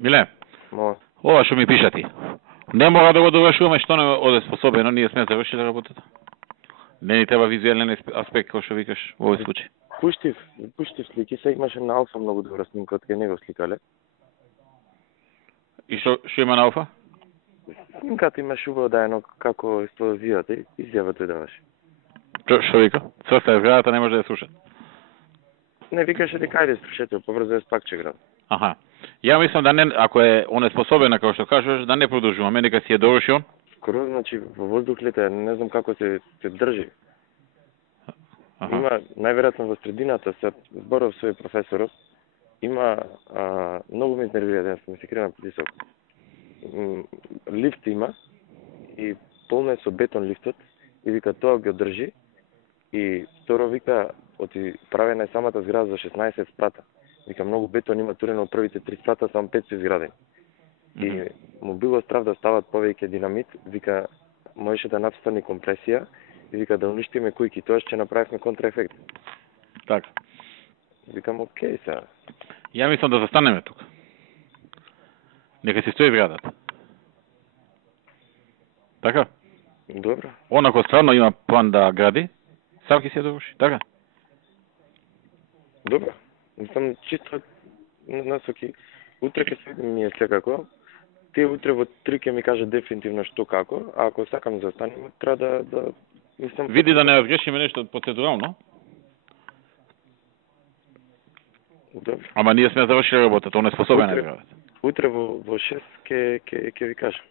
Миле, Мога. ова што ми пиша ти. Не мога да го довршуваме што не оде способено, ние сме завршиле работата. Не ни треба визуелен аспект, кој што викаш во овој случај. Пуштив слики, се имаше на Алфа многу добра снимка од кај него сликале. И што има на Алфа? Снимката имаше убаво дајано како експлозијата и изјавата даваше. Што вика? Црста е зградата, не може да ја слушат. Не викаше дека ајде слушате, побрзо е спакче град. Аха. Ја мислам да не, ако е онеспособена, како што кажеш, да не продолжуваме, нека си ја доврши он. Скоро, значи, во воздух лета, не знам како се држи. Аха. Има, најверојатно во средината, се зборов свој професорот, има, многу ме изнервира денес, ми се крена притисок. Лифт има, и полно е со бетон лифтот, и вика тоа ги одржи, и второ вика, оти правена е самата зграда за 16 спрата. Вика, многу бетон има турено од првите 3 спрата, само 5 се изградени. И му било страв да стават повеќе динамит, вика, можеше да настани компресија, и вика, да уништиме кујки, тоа ќе направивме контраефект. Така. Викам, окей, сега. Ја мислам да застанеме тука. Нека си стои зградата. Така? Добро. Онако стварно има план да гради, сам ќе се доврши, така? Добро. Мислам, чисто насоки. Утре ќе се видим ние секако. Тие утре во 3 ќе ми кажат дефинитивно што како, а ако сакам да застанем, треба да мислам... Види да не разгрешиме нешто процедурално. Добро. Ама ние сме завршили работата, он е способен да градат. Утре во 6 ќе ви кажам.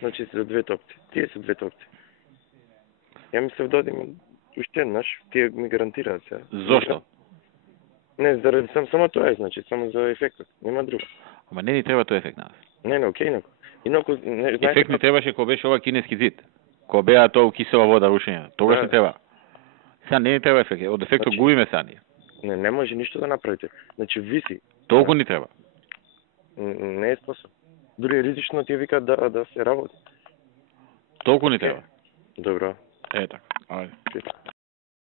Значи се за 2 опции. Тие се 2 опции. Ја мислев да одим уште еднаш, тие ми гарантираат се. Зошто? Не, заради само тоа е, значи, само за ефектот, нема друго. Ама не ни треба тој ефект на нас. Не, окей, инако. Инако, не, знаете... Ефект ни требаше кога беше ова кинески зид. Кога беа тоа кисела вода рушење. Тогаш не треба. Сега не ни треба ефект. Од ефектот Значи, губиме сега ние. Не може ништо да направите. Значи, виси. Толку ни треба. Не е способ. Дури ризично ти вика да се работи. Толку ни треба. Добро. Е така. Ајде.